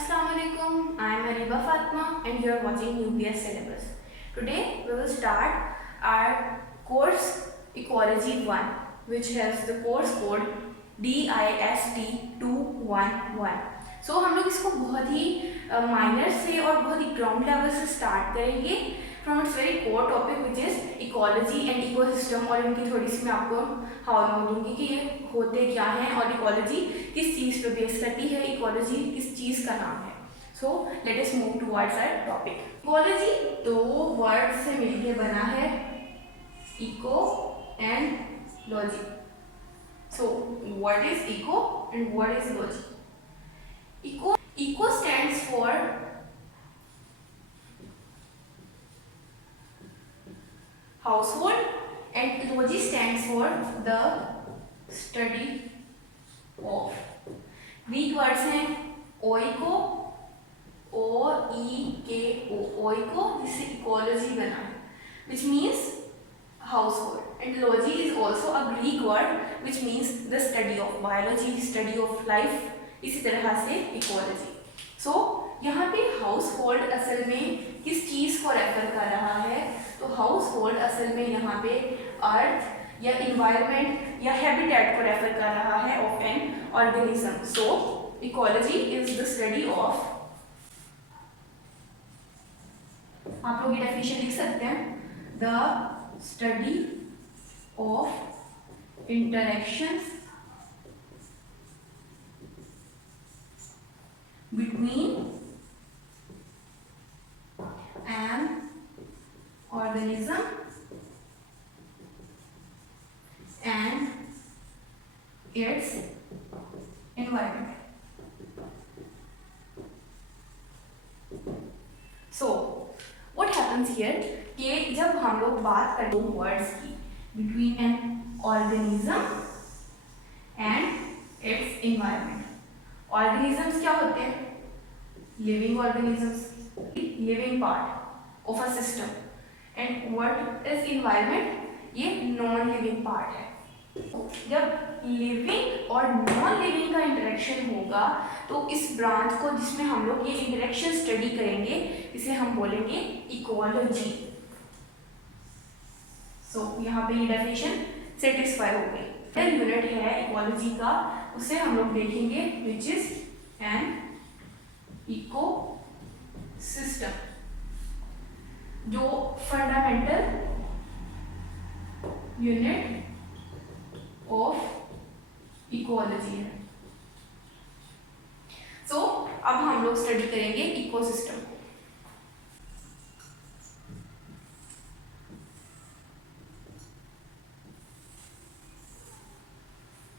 Assalamualaikum. I am Ariba Fatma and you are watching UPS syllabus. Today we will start our course Ecology 1, which has the course code DIST211. So हम लोग इसको बहुत ही minor से और बहुत ही ground level से start करेंगे from its very core topic which is ecology and ecosystem, और इनकी थोड़ी सी मैं आपको हाउ दूंगी कि ये होते क्या हैं और इकोलॉजी किस चीज़ पे बेस करती है, इकोलॉजी किस चीज़ का नाम है. So let us move towards our topic. Ecology दो वर्ड से मिलके बना है, eco and logy. So what is eco and what is logy? Eco stands for household and logy stands for the study of. Greek words हैं oiko, O-E-K-O, oiko, जिससे ecology बना है, which means household, and logy is also a Greek word which means the study of biology, study of life. इसी तरह से ecology. सो यहाँ पे house hold असल में किस चीज़ को रेफर कर रहा है? तो हाउस होल्ड असल में यहाँ पे अर्थ या इन्वायरमेंट या हैबिटेट को रेफर कर रहा है of an organism. So ecology is the study of, आप लोग ये डेफिनेशन लिख सकते हैं, the study of interaction between an organism and its environment. So what happens here कि जब हम लोग बात करते हैं वर्ड्स की, between an organism and its environment. Organisms क्या होते हैं? Living organisms, living part of a system. And what is environment? ये नॉन लिविंग पार्ट है. जब लिविंग और नॉन लिविंग का इंटरेक्शन होगा तो इस ब्रांच को, जिसमें हम लोग ये इंटरेक्शन स्टडी करेंगे, इसे हम बोलेंगे इकोलॉजी. सो यहाँ पे ये डेफिनेशन सेटिस्फाई हो गई. यूनिट है इकोलॉजी का, उसे हम लोग देखेंगे which is an ecosystem, जो फंडामेंटल यूनिट ऑफ इकोलॉजी है. सो अब हम लोग स्टडी करेंगे इकोसिस्टम को.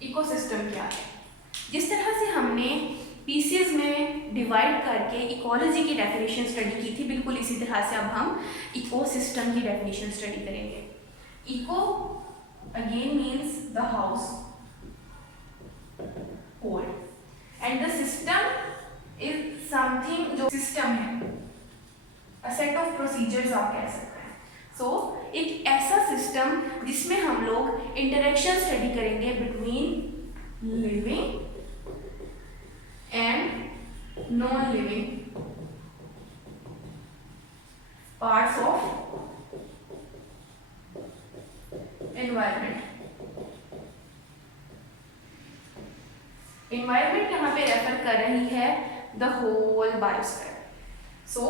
इकोसिस्टम क्या है? जिस तरह से हमने पीसीएस में डिवाइड करके इकोलॉजी की डेफिनेशन स्टडी की थी, बिल्कुल इसी तरह से अब हम इकोसिस्टम की डेफिनेशन स्टडी करेंगे. Eco again means the household, and the system is something, जो सिस्टम है, अ सेट ऑफ प्रोसीजर्स आप कह सकते हैं. सो एक ऐसा सिस्टम जिसमें हम लोग इंटरेक्शन स्टडी करेंगे between living and non living parts of environment. Environment यहाँ पे रेफर कर रही है the whole biosphere. So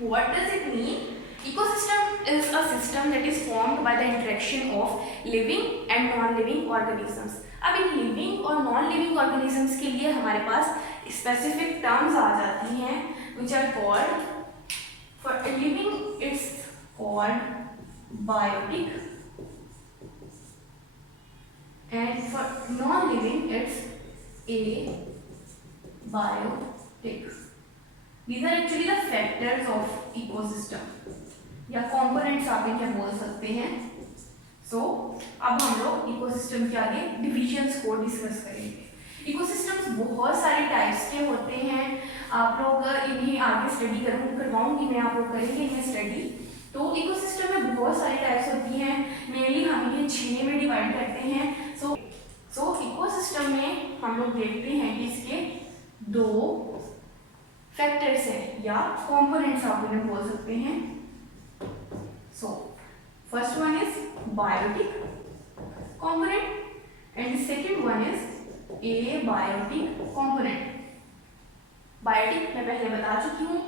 what does it mean? Ecosystem is a system that is formed by the interaction of living and non-living organisms. अब इन living और non-living organisms के लिए हमारे पास specific terms आ जाती हैं which are called, for living it's called biotic and for non-living it's abiotic. These are actually the factors of ecosystem या components आप इनके बोल सकते हैं. सो अब हम लोग इकोसिस्टम के आगे डिविजन्स को डिस्कस करेंगे. इकोसिस्टम्स बहुत सारे टाइप्स के होते हैं. आप लोग इन्हें आगे स्टडी करवाऊंगी मैं, आप लोग करेंगे इन्हें स्टडी. तो इकोसिस्टम में बहुत सारी टाइप्स होती हैं. मेनली हम इन्हें 6 में डिवाइड करते हैं. सो इकोसिस्टम में हम लोग देखते हैं कि इसके 2 फैक्टर्स हैं या कंपोनेंट्स आप इन्हें बोल सकते हैं। So first one is biotic component and second one is abiotic component. Biotic मैं पहले बता चुकी हूँ,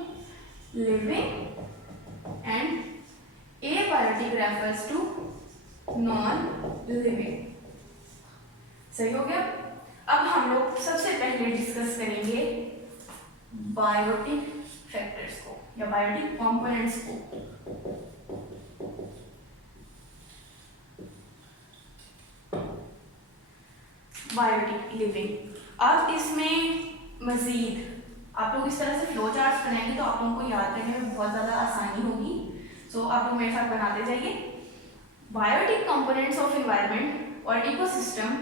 living, and abiotic refers to non living. सही हो गया। अब हम लोग सबसे पहले डिस्कस करेंगे बायोटिक फैक्टर्स को या बायोटिक कंपोनेंट्स को। Biotic living. अब इसमें मजीद आप लोग इस तरह से फ्लो चार्ट्स बनाएंगे तो आप लोगों को याद करने में बहुत ज़्यादा आसानी होगी। सो आप लोग मेरे साथ बनाते जाइए। बायोटिक कंपोनेंट्स ऑफ एनवायरनमेंट और इकोसिस्टम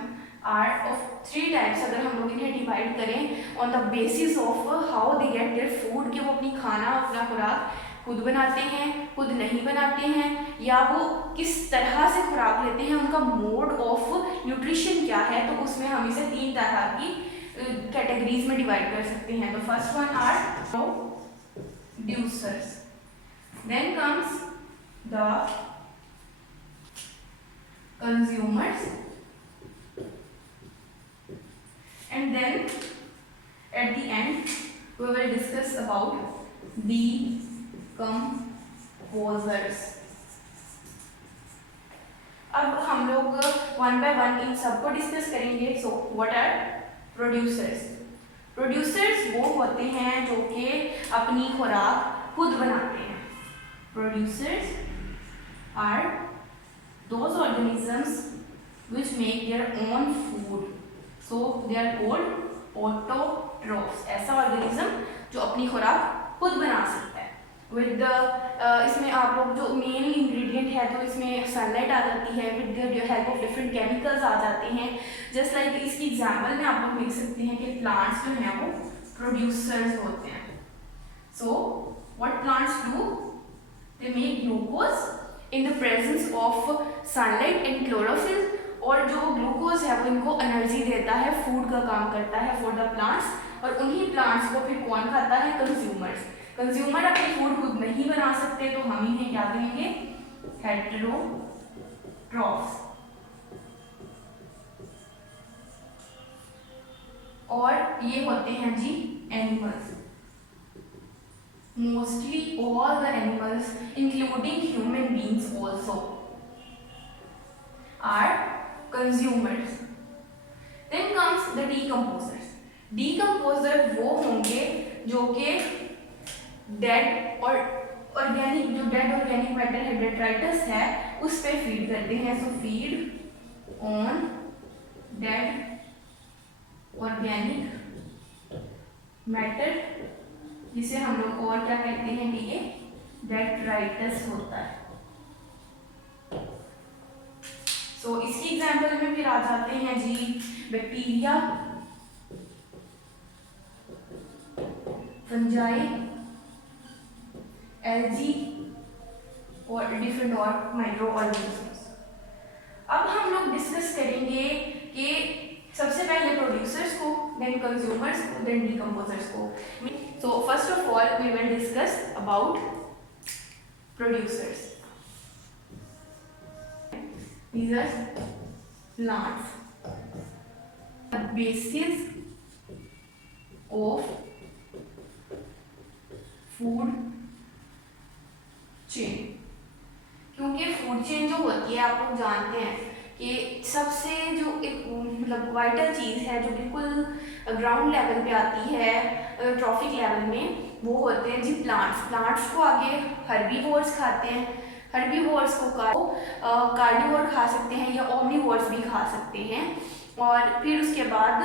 आर ऑफ 3 टाइप्स। अगर हम लोग इन्हें डिवाइड करें on the basis of how they get their food, कि वो अपनी खाना अपना खुराक खुद बनाते हैं, खुद नहीं बनाते हैं, या वो किस तरह से खुराक लेते हैं, उनका मोड ऑफ न्यूट्रिशन क्या है। तो उसमें हम इसे 3 तरह की कैटेगरीज में डिवाइड कर सकते हैं। तो first one are producers, then comes the consumers, and then at the end we will discuss about decomposers. अब हम लोग वन बाय वन इन सबको डिस्कस करेंगे। So what are producers? Producers वो होते हैं जो कि अपनी खुराक खुद बनाते हैं। Producers are those organisms which make their own food. So they are called autotrophs. ऐसा ऑर्गेनिज्म जो अपनी खुराक खुद बना सकता है। विद इसमें आप लोग जो मेन इंग्रेडिएंट है तो इसमें सनलाइट आ जाती है, with the help of different chemicals आ जाते हैं। जस्ट लाइक इसकी एग्जांपल में आप लोग लिख सकते हैं कि प्लांट्स जो हैं वो प्रोड्यूसर्स होते हैं। So what plants do, they make glucose in the presence of sunlight and chlorophyll, और जो ग्लूकोज है वो इनको एनर्जी देता है, फूड का काम करता है फॉर द प्लांट्स। और उन्हीं प्लांट्स को फिर कौन खाता है? कंज्यूमर्स। कंज्यूमर अपनी फूड खुद नहीं बना सकते तो हम इन्हें क्या कहेंगे? हेटेरोट्रॉफ्स। और ये होते हैं जी animals. Mostly all the animals including human beings also are consumers. Then comes the decomposers. Decomposer वो होंगे जो कि डेड और ऑर्गेनिक, जो डेड ऑर्गेनिक मैटर है, डेट्राइटस है, उस पे फीड करते हैं। So feed on dead organic matter, जिसे हम लोग और क्या कहते हैं कि ये डेट्राइटस होता है। सो इसकी एग्जाम्पल में फिर आ जाते हैं जी बैक्टीरिया, फंजाई, एल्गी और डिफरेंट और माइक्रो ऑर्गेनिजम्स। अब हम लोग डिस्कस करेंगे कि सबसे पहले प्रोड्यूसर्स को, देन कंज्यूमर्स को, देन डिकम्पोजर्स को। So first of all we will discuss about producers. These are plants, the basis of food chain। क्योंकि फूड चेन जो होती है आप लोग जानते हैं कि सबसे जो एक मतलब वाइटल चीज़ है जो बिल्कुल ग्राउंड लेवल पे आती है, ट्रॉफिक लेवल में, वो होते हैं जी प्लांट्स। प्लांट्स को आगे हर्बीवोर्स खाते हैं, हर्बीवोर्स को कार्निवोर खा सकते हैं या ओमनीवोर्स भी खा सकते हैं। और फिर उसके बाद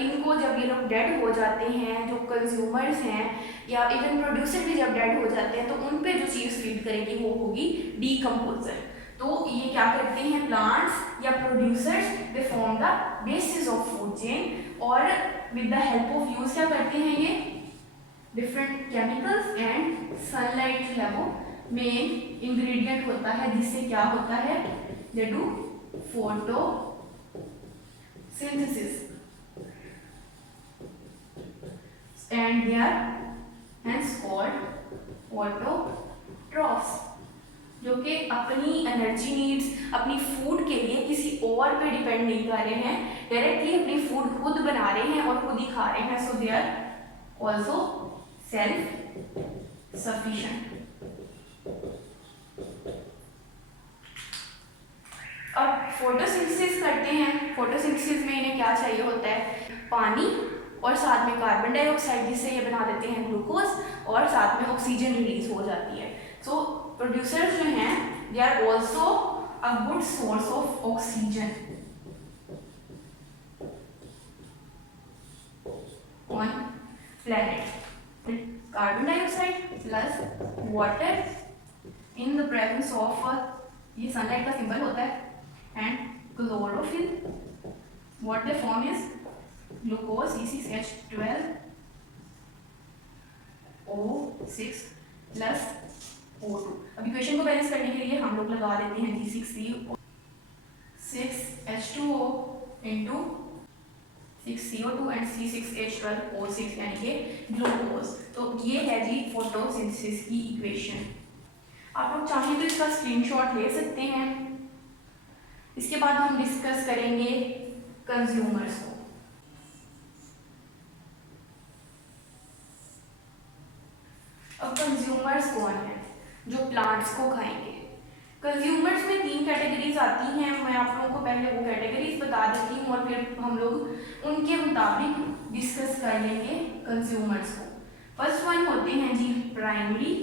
इनको जब ये लोग डेड हो जाते हैं, जो कंज्यूमर्स हैं या इवन प्रोड्यूसर भी जब डेड हो जाते हैं, तो उन पे जो चीज़ फीड करेगी वो होगी डीकम्पोजर। तो ये क्या करते हैं? प्लांट्स या producers, they form the basis of food chain, और with the help of use क्या करते हैं? ये डिफरेंट केमिकल्स एंड सनलाइट जो है वो मेन इंग्रेडिएंट होता है, जिससे क्या होता है? They do photosynthesis and they are hence called autotrophs, जो कि अपनी एनर्जी नीड्स, अपनी फूड के लिए किसी और पे डिपेंड नहीं कर रहे हैं, डायरेक्टली अपनी फूड खुद बना रहे हैं और खुद ही खा रहे हैं, so they are also self sufficient. अब फोटोसिंथेसिस करते हैं। फोटोसिंथेसिस में इन्हें क्या चाहिए होता है, पानी और साथ में कार्बन डाइऑक्साइड, जिससे ये बना देते हैं ग्लूकोज, और साथ में ऑक्सीजन रिलीज हो जाती है। सो प्रोड्यूसर्स जो हैं they are also a good source of oxygen on planet. Carbon dioxide plus water in the presence of, ये सनलाइट का सिंबल होता है, and chlorophyll, what the form is glucose C6H12 O6 plus O2। अब equation को balance करने के लिए हम लोग लगा देते हैं G6H2O into 6CO2 and C6H12O6 यानी कि ग्लूकोज। तो ये है जी फोटोसिंथेसिस की इक्वेशन। आप लोग चाहें तो इसका स्क्रीनशॉट ले सकते हैं। इसके बाद हम डिस्कस करेंगे कंज्यूमर्स को। अब कंज्यूमर्स कौन है, जो प्लांट्स को खाएंगे। कंज्यूमर्स में 3 कैटेगरीज आती हैं। मैं आप लोगों को पहले वो कैटेगरीज बता देती हूँ और फिर हम लोग उनके मुताबिक डिस्कस कर लेंगे कंज्यूमर्स को। फर्स्ट वन होते हैं जी प्राइमरी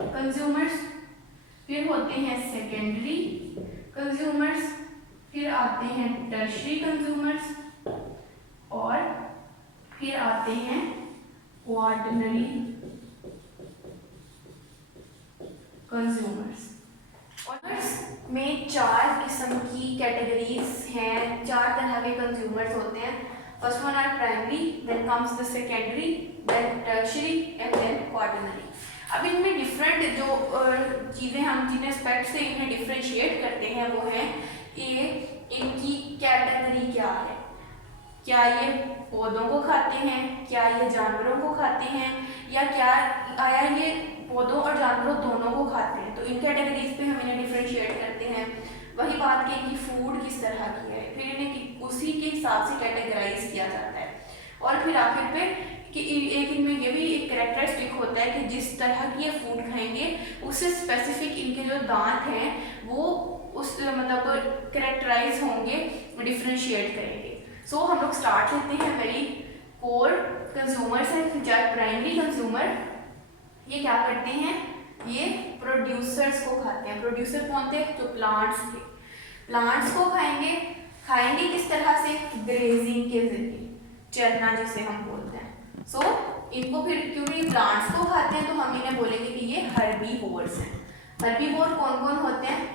कंज्यूमर्स, फिर होते हैं सेकेंडरी कंज्यूमर्स, फिर आते हैं टर्शरी कंज्यूमर्स, और फिर आते हैं क्वाटरनरी कंज्यूमर्स। में 4 किस्म की कैटेगरीज हैं, 4 तरह के कंज्यूमर्स होते हैं। First one are primary, then comes the secondary, then tertiary and then quaternary. अब इनमें डिफरेंट जो चीज़ें हम जिन एस्पेक्ट से इन्हें डिफ्रेंशिएट करते हैं वो है ये इनकी कैटेगरी क्या है। क्या ये पौधों को खाते हैं, क्या ये जानवरों को खाते हैं, या क्या आया ये पौधों और जानवरों दोनों को खाते हैं। तो इन कैटेगरीज पे हम इन्हें डिफ्रेंशिएट करते हैं। वही बात कि इनकी फूड किस तरह की है, फिर इन्हें उसी के हिसाब से कैटेगराइज किया जाता है। और फिर आखिर पे कि एक इनमें ये भी एक कैरेक्टरिस्टिक होता है कि जिस तरह की ये फूड खाएंगे उससे स्पेसिफिक इनके जो दांत हैं वो उस मतलब कैरेक्टराइज होंगे, डिफ्रेंशिएट करेंगे। सो हम लोग स्टार्ट लेते हैं। वेरी कोर कंज्यूमर्स हैं, चाहे प्राइमरी कंज्यूमर, ये क्या करते हैं, ये प्रोड्यूसर्स को खाते हैं। प्रोड्यूसर कौन थे, जो प्लांट्स थे। प्लांट्स को खाएंगे, खाएंगे किस तरह से, ग्रेजिंग के जरिए, चरना जिसे हम बोलते हैं। सो इनको फिर क्योंकि प्लांट्स को खाते हैं तो हम इन्हें बोलेंगे कि ये हर्बीवोर्स हैं। हर्बीवोर कौन कौन होते हैं,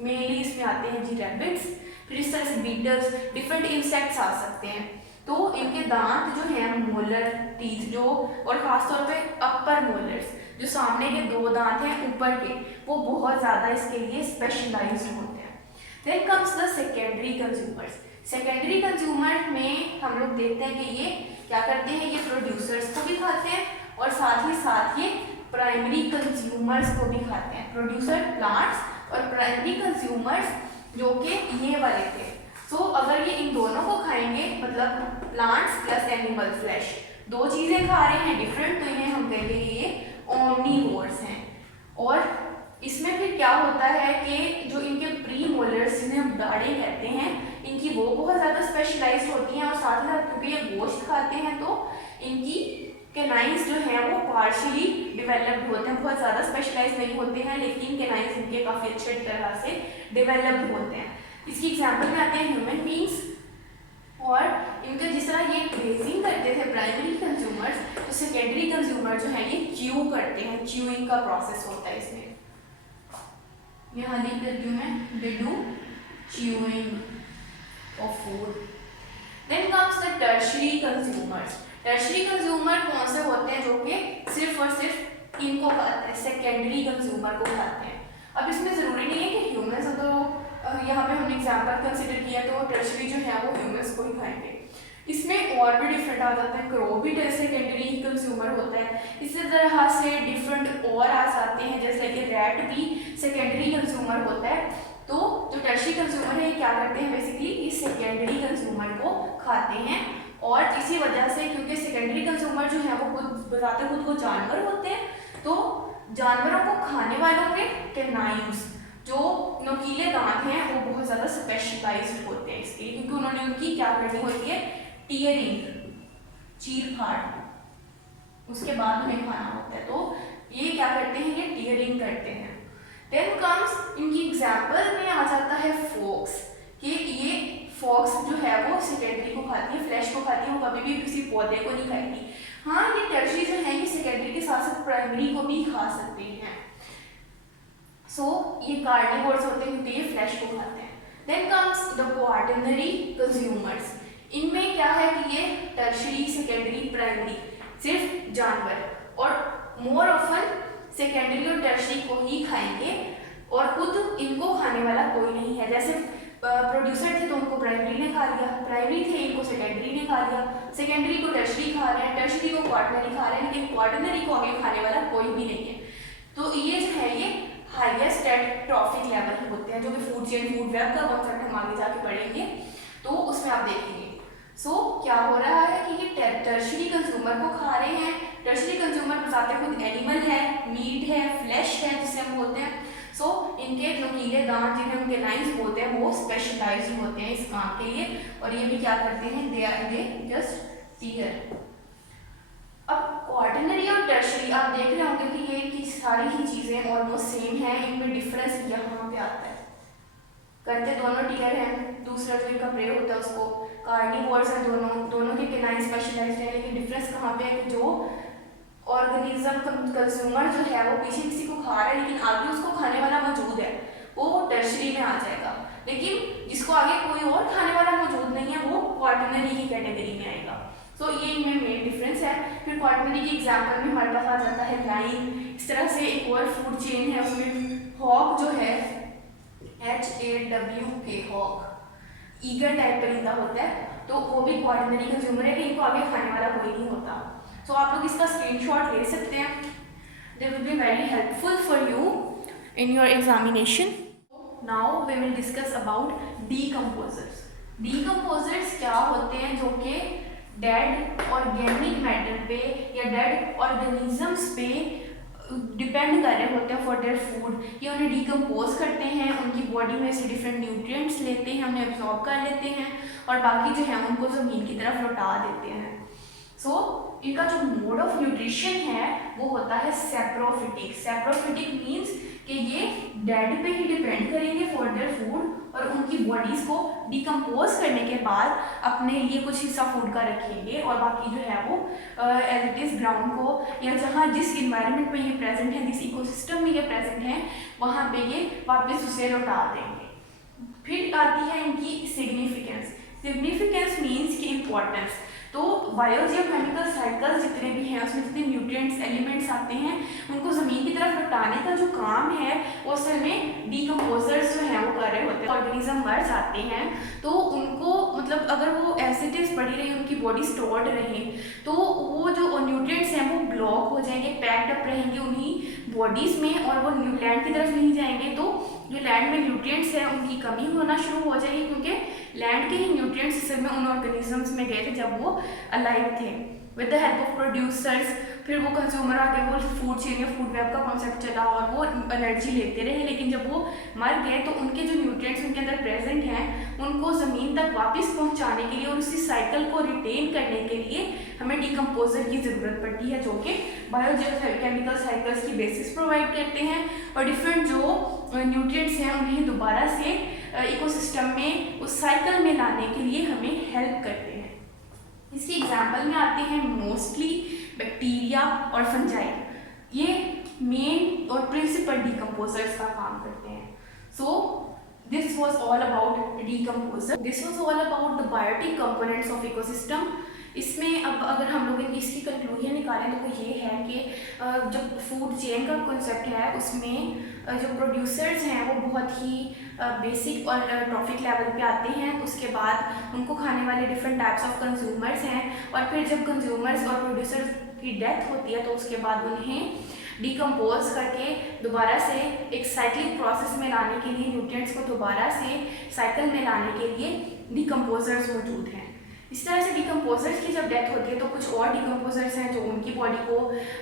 मेनली इसमें आते हैं जी रैबिट्स, फिर इस तरह से बीटल्स, डिफरेंट इंसेक्ट्स आ सकते हैं। तो इनके दांत जो हैं मोलर टीथ जो, और खासतौर पे अपर मोलर्स जो सामने के 2 दांत हैं ऊपर के, वो बहुत ज़्यादा इसके लिए स्पेशलाइज्ड होते हैं। Then comes the secondary consumers. Secondary consumer में हम लोग देखते हैं कि ये क्या करते हैं, ये प्रोड्यूसर्स को भी खाते हैं और साथ ये प्राइमरी कंज्यूमर्स को भी खाते हैं। प्रोड्यूसर प्लांट्स और प्राइमरी कंज्यूमर्स जो कि ये वाले थे। सो अगर ये इन दोनों को खाएंगे, मतलब प्लांट्स प्लस एनिमल फ्लैश, 2 चीज़ें खा रहे हैं डिफरेंट, तो इन्हें हम कहेंगे कि ये ओमनीवोर्स हैं। और इसमें फिर क्या होता है कि जो इनके प्री मोलर्स जिन्हें हम दाढ़ें कहते हैं, इनकी वो बहुत ज़्यादा स्पेशलाइज्ड होती हैं, और साथ ही साथ क्योंकि ये गोश्त खाते हैं तो इनकी कैनाइंस जो हैं वो पार्शियली डेवलप्ड होते हैं, बहुत ज़्यादा स्पेशलाइज्ड नहीं होते हैं, लेकिन कैनाइंस इनके काफ़ी अच्छे तरह से डेवलप्ड होते हैं। इसकी एग्जाम्पल में आते हैं ह्यूमन बींग्स, और इनके जिस तरह ये ग्रेजिंग करते थे प्राइमरी कंज्यूमर्स, तो सेकेंडरी कंज्यूमर जो है ये च्यू करते हैं, च्यूइंग का प्रोसेस होता है इसमें। यहाँ लिख देती हूँ मैं, they do chewing of food. Then comes the tertiary consumers. Tertiary consumer कौन से होते हैं, जो कि सिर्फ और सिर्फ इनको खाते हैं, सेकेंडरी कंज्यूमर को खाते हैं। अब इसमें ज़रूरी नहीं है कि ह्यूमंस, तो यहाँ पे हमने एग्जाम्पल कंसिडर किया तो टर्शरी जो है वो ह्यूमंस को ही खाएंगे। इसमें और भी डिफरेंट आ जाता है। क्रो भी सेकेंडरी कंज्यूमर कंज्यूमर होता है। इसी तरह से डिफरेंट और आ जाते हैं, जैसे कि रैट भी सेकेंडरी कंज्यूमर होता है। तो जो टर्शियरी कंज्यूमर है क्या करते हैं, बेसिकली इस सेकेंडरी कंज्यूमर को खाते हैं। और इसी वजह से, क्योंकि सेकेंडरी कंज्यूमर जो है वो खुद बताते खुद को जानवर होते हैं, तो जानवरों को खाने वालों के कैनाइन्स जो नुकीले दांत हैं वो बहुत ज़्यादा स्पेशलाइज्ड होते हैं इसके लिए, क्योंकि उन्होंने उनकी क्या करनी होती है, टीयरिंग, चीर फाड़, उसके बाद उन्हें खाना होता है। तो ये क्या करते हैं, ये टीयरिंग करते हैं। देन कम्स इनकी एग्जाम्पल में आ जाता है फॉक्स, कि ये फॉक्स जो है वो सेकेंडरी को खाती है, फ्लैश को खाती है, वो कभी भी किसी पौधे को नहीं खाएगी। हाँ, ये टर्शियरी जो है ये सेकेंडरी के साथ साथ प्राइमरी को भी खा सकते हैं। सो ये कार्निवोर्स होते हैं क्योंकि ये फ्लैश को खाते हैं। Then comes the quaternary consumers. इनमें क्या है कि ये टर्शियरी, सेकेंडरी, प्राइमरी सिर्फ जानवर, और मोर ऑफन सेकेंडरी और टर्शियरी को ही खाएंगे, और खुद इनको खाने वाला कोई नहीं है। जैसे प्रोड्यूसर थे तो उनको प्राइमरी ने खा लिया, प्राइमरी थे इनको सेकेंडरी ने खा लिया, सेकेंडरी को टर्शियरी खा रहे हैं, टर्शियरी को क्वाटरनरी खा रहे हैं, लेकिन क्वाटरनरी को आगे खाने वाला कोई भी नहीं है। तो ये जो है ये हाईएस्ट एट ट्रॉफिक लेवल होते हैं, जो कि फूड चेन, फूड वेब का कॉन्सेप्ट हम आगे जाके पढ़ेंगे तो उसमें आप देखेंगे। सो क्या हो रहा है कि ये टर्शियरी कंज्यूमर को खा रहे हैं। टर्शियरी कंज्यूमर बताते खुद एनिमल है, मीट है, फ्लैश है जिसे हम बोलते हैं। सो इनके नुकीले दांत जिन्हें उनके लाइन्स बोलते हैं वो स्पेशलाइज्ड होते हैं इस काम के लिए, और ये भी क्या करते हैं, दे जस्ट टीयर। अब क्वाटरनरी और टर्शियरी आप देख रहे होंगे कि ये की सारी ही चीज़ें ऑलमोस्ट सेम है, इनमें डिफरेंस यहाँ पे आता है। करते दोनों टीयर हैं, दूसरा जो इनका प्रे होता है उसको कार्निवोर्स है, दोनों के कैनाइन स्पेशलाइज्ड है, लेकिन डिफरेंस कहाँ पे है कि जो ऑर्गेनिज्म कंज्यूमर जो है वो पीछे किसी को खा रहा है लेकिन आगे उसको खाने वाला मौजूद है, वो टर्शियरी में आ जाएगा। लेकिन जिसको आगे कोई और खाने वाला मौजूद नहीं है वो क्वाटरनरी की कैटेगरी में आएगा। सो ये इनमें मेन डिफरेंस है। फिर क्वाटरनरी की एग्जाम्पल में हमारे पास आ जाता है लाइन। इस तरह से एक और फूड चेन है, उसमें हॉक जो है HAWK हॉक ईगर टाइप परिंदा होता है, तो वो भी क्वाटरनरी कंज्यूमर है, इनको आगे खाने वाला कोई नहीं होता। सो आप लोग इसका स्क्रीनशॉट ले सकते हैं, they will be very helpful for you in your examination. Now we will discuss about decomposers. Decomposers क्या होते हैं, जो कि डेड ऑर्गेनिक मैटर पे या डेड ऑर्गेनिजम्स पे डिपेंड कर रहे होते हैं फॉर देयर फूड। ये उन्हें डिकम्पोज करते हैं, उनकी बॉडी में से डिफरेंट न्यूट्रिएंट्स लेते हैं, उन्हें एब्जॉर्ब कर लेते हैं, और बाकी जो है उनको ज़मीन की तरफ लौटा देते हैं। सो इनका जो मोड ऑफ न्यूट्रिशन है वो होता है सेप्रोफिटिक। सेप्रोफिटिक मीन्स कि ये डेड पे ही डिपेंड करेंगे फॉर देयर फूड, और उनकी बॉडीज़ को डिकम्पोज करने के बाद अपने लिए कुछ हिस्सा फूड का रखेंगे, और बाकी जो है वो एज इट इज़ ग्राउंड को या जहाँ जिस इन्वायरमेंट में ये प्रेजेंट है, जिस इकोसिस्टम में ये प्रेजेंट है, वहाँ पे ये वापस उसे लौटा देंगे। फिर आती है इनकी सिग्निफिकेंस। सिग्निफिकेंस मीन्स की इम्पोर्टेंस। तो बायोजियोकेमिकल साइकिल जितने भी हैं उसमें जितने न्यूट्रिएंट्स एलिमेंट्स आते हैं उनको ज़मीन की तरफ लौटाने का जो काम है वो असल में डीकम्पोजर्स जो हैं वो कर रहे होते हैं। ऑर्गेनिज्म मर जाते हैं तो उनको मतलब अगर वो एसिड्स पड़ी रही, उनकी बॉडी स्टोर्ड रहे, तो वो जो न्यूट्रिएंट्स हैं वो ब्लॉक हो जाएंगे, पैक्ड अप रहेंगे उन्हीं बॉडीज़ में, और वो लैंड की तरफ नहीं जाएंगे। तो जो लैंड में न्यूट्रिएंट्स हैं उनकी कमी होना शुरू हो जाएगी, क्योंकि लैंड के ही न्यूट्रिएंट्स असल में उन ऑर्गेनिजम्स में गए थे जब वो अलाइव थे with the help of producers. फिर वो कंज्यूमर आके वो फूड चेन या फूड वेब का कॉन्सेप्ट चला और वो एनर्जी लेते रहे, लेकिन जब वो मर गए तो उनके जो न्यूट्रिएंट्स उनके अंदर प्रेजेंट हैं उनको ज़मीन तक वापस पहुंचाने के लिए और उसी साइकिल को रिटेन करने के लिए हमें डीकम्पोजर की ज़रूरत पड़ती है, जो कि बायोजियोकेमिकल साइकिल्स की बेसिस प्रोवाइड करते हैं, और डिफरेंट जो न्यूट्रिएंट्स हैं उन्हें दोबारा से इकोसिस्टम में उस साइकिल में लाने के लिए हमें हेल्प करते हैं। इसकी एग्जाम्पल में आते हैं मोस्टली बैक्टीरिया और फंजाई। ये मेन और प्रिंसिपल डीकम्पोजर्स का काम करते हैं। So this was all about decomposer. This was all about the biotic components of ecosystem. इसमें अब अगर हम लोग इसकी कंक्लूजन निकालें तो वो ये है कि जो फूड चेन का कॉन्सेप्ट है उसमें जो प्रोड्यूसर्स हैं वो बहुत ही बेसिक और ट्रॉफिक लेवल पे आते हैं, उसके बाद उनको खाने वाले डिफरेंट टाइप्स ऑफ कंज्यूमर्स हैं, और फिर जब कंज्यूमर्स और प्रोड्यूसर्स की डेथ होती है तो उसके बाद उन्हें डिकम्पोज करके दोबारा से एक साइक्लिक प्रोसेस में लाने के लिए, न्यूट्रिएंट्स को दोबारा से साइकिल में लाने के लिए डिकम्पोजर्स मौजूद हैं। इस तरह से डिकम्पोजर्स की जब डेथ होती है तो कुछ और डिकम्पोजर्स हैं जो उनकी बॉडी को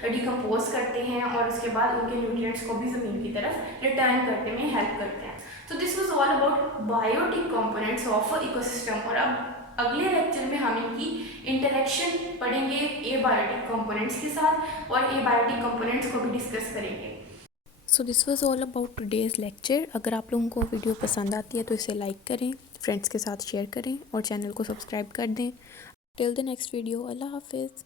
डिकम्पोज करते हैं और उसके बाद उनके न्यूट्रिएंट्स को भी ज़मीन की तरफ रिटर्न करने में हेल्प करते हैं। तो this was all about biotic components of ecosystem. और अब अगले लेक्चर में हम इनकी इंटरेक्शन पढ़ेंगे एबायोटिक कंपोनेंट्स के साथ और एबायोटिक कंपोनेंट्स को भी डिस्कस करेंगे। सो this was all about today's lecture. अगर आप लोगों को वीडियो पसंद आती है तो इसे लाइक करें, फ्रेंड्स के साथ शेयर करें और चैनल को सब्सक्राइब कर दें। टिल द नेक्स्ट वीडियो, अल्लाह हाफिज़।